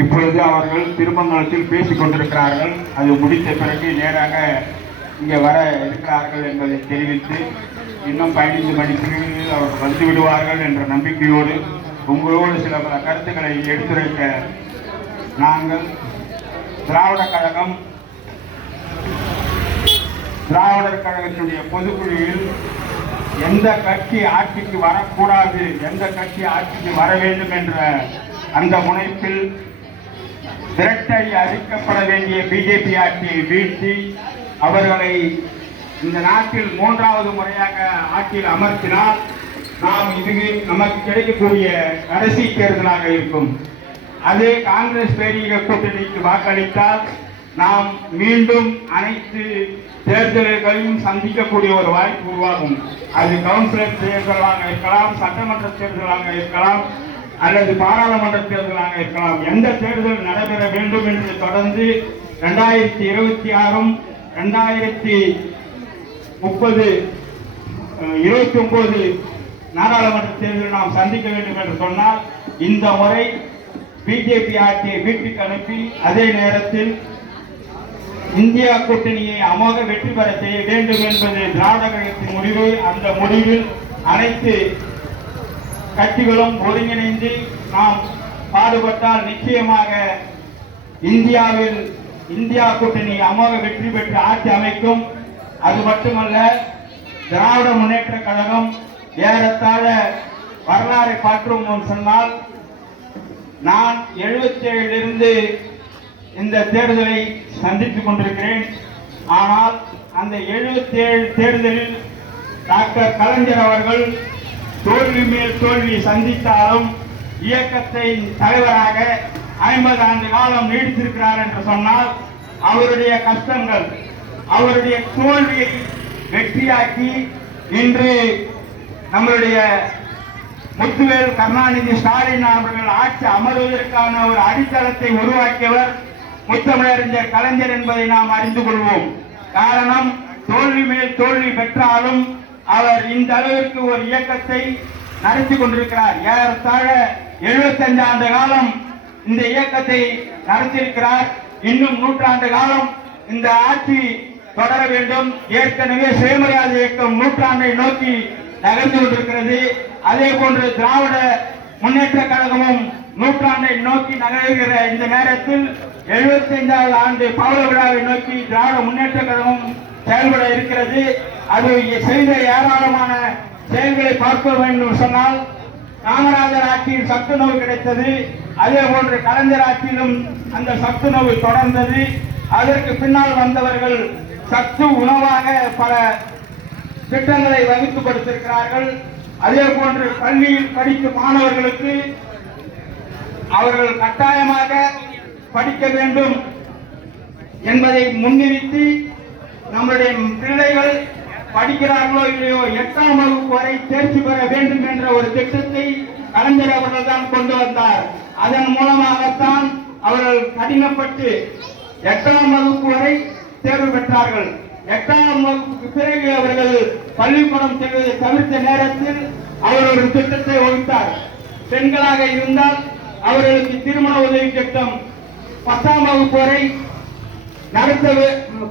இப்பொழுது அவர்கள் திருமங்கலத்தில் பேசிக் கொண்டிருக்கிறார்கள். அது முடித்த பிறகு நேராக இங்கே வர இருக்கிறார்கள் என்பதை தெரிவித்து இன்னும் 15 மணிக்கு அவர்கள் வந்து விடுவார்கள் என்ற நம்பிக்கையோடு உங்களோடு சில பல கருத்துக்களை எடுத்துரைக்க நாங்கள் திராவிடர் கழகத்தினுடைய பொதுக்குழுவில் எந்த கட்சி ஆட்சிக்கு வரக்கூடாது, எந்த கட்சி ஆட்சிக்கு வர வேண்டும் என்ற அந்த முனைப்பில் விரட்டை அளிக்கப்பட வேண்டிய பிஜேபி ஆட்சியை வீழ்த்தி அவர்களை இந்த நாட்டில் 3வது முறையாக ஆட்சியில் அமர்த்தினால் இது நமக்கு கிடைக்கக்கூடிய கடைசி தேர்தலாக இருக்கும். அதே காங்கிரஸ் பேரியக்க கூட்டணிக்கு வாக்களித்தால் நாம் மீண்டும் அனைத்து தேர்தல்களையும் சந்திக்கக்கூடிய ஒரு வாய்ப்பு உருவாகும். அது கவுன்சிலர் தேர்தலாக இருக்கலாம், சட்டமன்ற தேர்தலாக இருக்கலாம், அல்லது பாராளுமன்ற தேர்தலாக இருக்கலாம். எந்த தேர்தல் நடைபெற வேண்டும் என்று தொடர்ந்து 2026 2029 நாடாளுமன்ற தேர்தல் நாம் சந்திக்க வேண்டும் என்று சொன்னால் இந்த முறை பிஜேபி ஆட்சியை வீட்டுக்கு அனுப்பி அதே நேரத்தில் இந்தியா கூட்டணியை அமோக வெற்றி பெற செய்ய வேண்டும் என்பது திராவிட கழகத்தின் முடிவு. அந்த முடிவில் அனைத்து கட்சிகளும் ஒருங்கிணைந்து நாம் பாடுபட்டால் நிச்சயமாக இந்தியா கூட்டணி அமோக வெற்றி பெற்று ஆட்சி அமைக்கும். அது மட்டுமல்ல, திராவிட முன்னேற்ற கழகம் ஏறத்தாழ வரலாறை பார்க்கும் சொன்னால் நான் 77 இந்த தேர்தலை சந்தித்துக் கொண்டிருக்கிறேன். ஆனால் அந்த 77 தேர்தலில் டாக்டர் கலைஞர் அவர்கள் தோல்வி மேல் தோல்வி சந்தித்தாலும் இயக்கத்தை தலைவராக 50 ஆண்டு காலம் நீடித்திருக்கிறார் என்று சொன்னால் அவருடைய கஷ்டங்கள், அவருடைய தோல்வியை வெற்றியாக்கி இன்று நம்மளுடைய முத்துவேல் கருணாநிதி ஸ்டாலின் அவர்கள் ஆட்சி அமர்வதற்கான ஒரு அடித்தளத்தை உருவாக்கியவர் முத்தமிழறிஞர் கலைஞர் என்பதை நாம் அறிந்து கொள்வோம். காரணம், தோல்வி மேல் தோல்வி பெற்றாலும் அவர் இந்த அளவிற்கு ஒரு இயக்கத்தை நடத்தி கொண்டிருக்கிறார். ஏறத்தாழ 75 ஆண்டு காலம் இந்த இயக்கத்தை நடத்தியிருக்கிறார். இன்னும் 100 ஆண்டு காலம் இந்த ஆட்சி தொடர வேண்டும். ஏற்கனவே சுயமரியாதை இயக்கம் 100 நோக்கி நகர்ந்து கொண்டிருக்கிறது. அதே போன்று திராவிட முன்னேற்ற கழகமும் 100 நோக்கி நகர்கிற இந்த நேரத்தில் 75வது ஆண்டு பவள விழாவை நோக்கி திராவிட முன்னேற்ற கழகம் செயல்பட இருக்கிறது. அது செய்த ஏராளமான செயல்களை பார்க்க வேண்டும் சொன்னால் காமராஜர் ஆட்சியில் சத்துணவு கிடைத்தது. அதே போன்று கலைஞர் ஆட்சியிலும் அந்த சத்துணவு தொடர்ந்தது. அதற்கு பின்னால் வந்தவர்கள் சத்து உணவாக பல திட்டங்களை வகுத்து கொடுத்திருக்கிறார்கள். அதே போன்று பள்ளியில் படிக்கும் மாணவர்களுக்கு அவர்கள் கட்டாயமாக படிக்க வேண்டும் என்பதை முன்னிறுத்தி நம்முடைய பிள்ளைகள் படிக்கிறார்களோ இல்லையோ 8ஆம் வகுப்பு வரை தேர்ச்சி பெற வேண்டும் என்ற ஒரு திட்டத்தை கலைஞர் அவர்கள் தான் கொண்டு வந்தார். அதன் மூலமாகத்தான் அவர்கள் கடினப்பட்டு 8ஆம் வகுப்பு வரை தேர்வு பெற்றார்கள். 8ஆம் வகுப்புக்கு பிறகு அவர்கள் பள்ளிக்கூடம் செல்வதை தவிர்த்த நேரத்தில் அவர் ஒரு திட்டத்தை வகுத்தார். பெண்களாக இருந்தால் அவர்களுக்கு திருமண உதவி திட்டம், 10ஆம் வகுப்பு வரை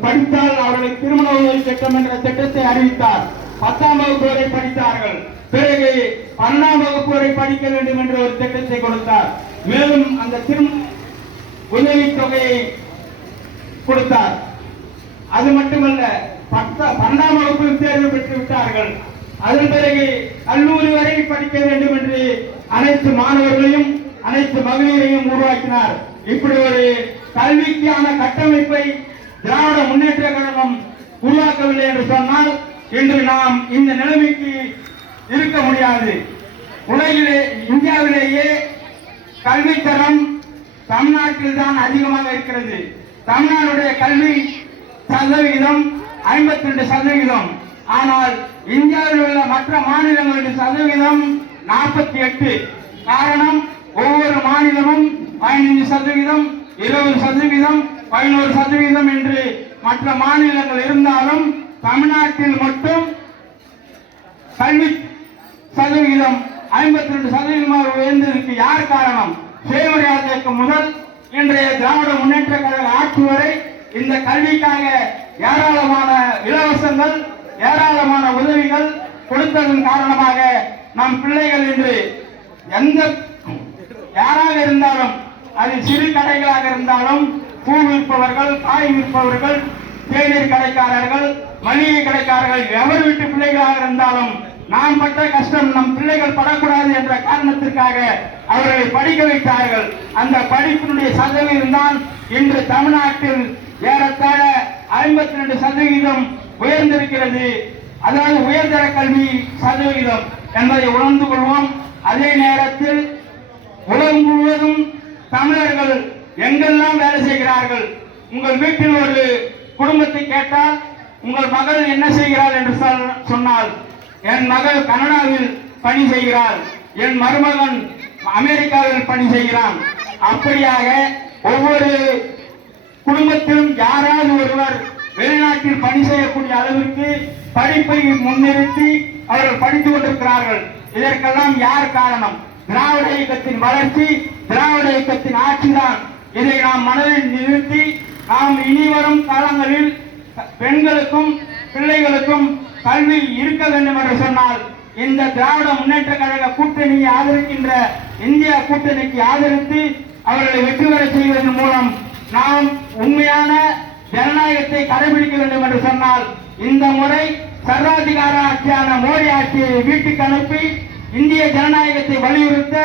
படித்தால் அவர்களுக்கு திருமண உதவி திட்டம் என்ற திட்டத்தை அறிவித்தார். 10ஆம் வகுப்பு வரை படித்தார்கள். பிறகு 12ஆம் வகுப்பு வரை படிக்க வேண்டும் என்ற ஒரு திட்டத்தை கொடுத்தார். மேலும் அந்த உதவி தொகையை கொடுத்தார். அது மட்டுமல்ல, 12ஆம் வகுப்பில் தேர்வு பெற்று விட்டார்கள். அதன் பிறகு கல்லூரி வரை படிக்க வேண்டும் என்று அனைத்து மாணவர்களையும் அனைத்து மகளிரையும் உருவாக்கினார். இப்படி ஒரு கல்விக்கான கட்டமைப்பை திராவிட முன்னேற்ற கழகம் உருவாக்கவில்லை என்று சொன்னால் இன்று நாம் இந்த நிலைமைக்கு இருக்க முடியாது. உலகிலே, இந்தியாவிலேயே கல்வித்தரம் தமிழ்நாட்டில் தான் அதிகமாக இருக்கிறது. தமிழ்நாடுடைய கல்வி சதவிகிதம் 52%. ஆனால் இந்தியாவில் உள்ள மற்ற மாநிலங்களுடைய சதவிகிதம் 48. காரணம், ஒவ்வொரு மாநிலமும் 15%, 20%, 11% என்று மற்ற மாநிலங்கள் இருந்தாலும் தமிழ்நாட்டில் மட்டும் கல்வி சதவிகிதம் 52% உயர்ந்ததற்கு யார் காரணம்? சுயமரியாதை இயக்கம் முதல் இன்றைய திராவிட முன்னேற்ற கழக ஆட்சி வரை இந்த கல்விக்காக ஏராளமான இலவசங்கள், ஏராளமான உதவிகள் கொடுத்ததன் காரணமாக நம் பிள்ளைகள் இன்று எந்த யாராக இருந்தாலும், அது சிறு கடைகளாக இருந்தாலும், பூ விற்பவர்கள், காய் விற்பவர்கள், தேநீர் கடைக்காரர்கள், மளிகை கடைக்காரர்கள், எவர் வீட்டு பிள்ளைகளாக இருந்தாலும் நாம் பட்ட கஷ்டம் நம் பிள்ளைகள் படக்கூடாது என்ற காரணத்திற்காக அவர்களை படிக்க வைத்தார்கள். அந்த படிப்பினுடைய சதவீதம் தான் இன்று தமிழ்நாட்டில் ஏறத்தாழ 52% உயர்ந்திருக்கிறது. அதாவது உயர்தர கல்வி சதவீதம் என்பதை உணர்ந்து கொள்வோம். அதே நேரத்தில் உலகம் முழுவதும் தமிழர்கள் எங்கெல்லாம் வேலை செய்கிறார்கள். உங்கள் வீட்டில் ஒரு குடும்பத்தை கேட்டால் உங்கள் மகள் என்ன செய்கிறாள் என்று சொன்னால், என் மகள் கனடாவில் பணி செய்கிறாள், என் மருமகன் அமெரிக்காவில் பணி செய்கிறான். அப்படியாக ஒவ்வொரு குடும்பத்திலும் யாராவது ஒருவர் வெளிநாட்டில் பணி செய்யக்கூடிய அளவிற்கு படிப்பை முன்னிறுத்தி அவர்கள் படித்துக் கொண்டிருக்கிறார்கள். இதற்கெல்லாம் யார் காரணம்? திராவிட இயக்கத்தின் வளர்ச்சி, திராவிட இயக்கத்தின் ஆட்சிதான். இதை நாம் மனதில் நிறுத்தி நாம் இனி வரும் காலங்களில் பெண்களுக்கும் பிள்ளைகளுக்கும் கல்வி இருக்க வேண்டும் என்று சொன்னால் இந்த திராவிட முன்னேற்ற கழக கூட்டணியை ஆதரிக்கின்ற இந்தியா கூட்டணிக்கு ஆதரித்து அவர்களை வெற்றி பெற செய்வதன் மூலம் நாம் உண்மையான ஜனநாயகத்தை கடைபிடிக்க வேண்டும் என்று சொன்னால் இந்த முறை சர்வாதிகார ஆட்சியான மோடி ஆட்சியை வீட்டுக்கு அனுப்பி இந்திய ஜனநாயகத்தை வலியுறுத்த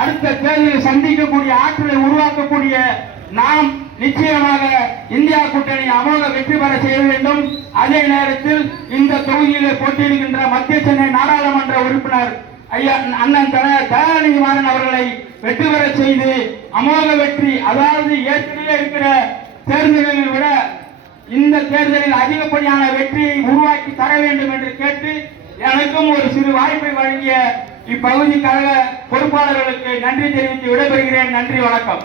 அடுத்த தேர்தலில் சந்திக்கக்கூடிய ஆற்றலை உருவாக்கக்கூடிய நாம் நிச்சயமாக இந்தியா கூட்டணி அமோக வெற்றி பெற செய்ய வேண்டும். அதே நேரத்தில் இந்த தொகுதியிலே போட்டியிடுகின்ற மத்திய சென்னை நாடாளுமன்ற உறுப்பினர் ஐயா அண்ணன் தயாநிதி மாறன் அவர்களை வெற்றி பெற செய்து அமோக வெற்றி, அதாவது ஏற்கனவே இருக்கிற தேர்தல்களில் விட இந்த தேர்தலில் அதிகப்படியான வெற்றியை உருவாக்கி தர வேண்டும் என்று கேட்டு எனக்கும் ஒரு சிறு வாய்ப்பை வழங்கிய இப்பகுதி கழக பொறுப்பாளர்களுக்கு நன்றி தெரிவித்து விடைபெறுகிறேன். நன்றி, வணக்கம்.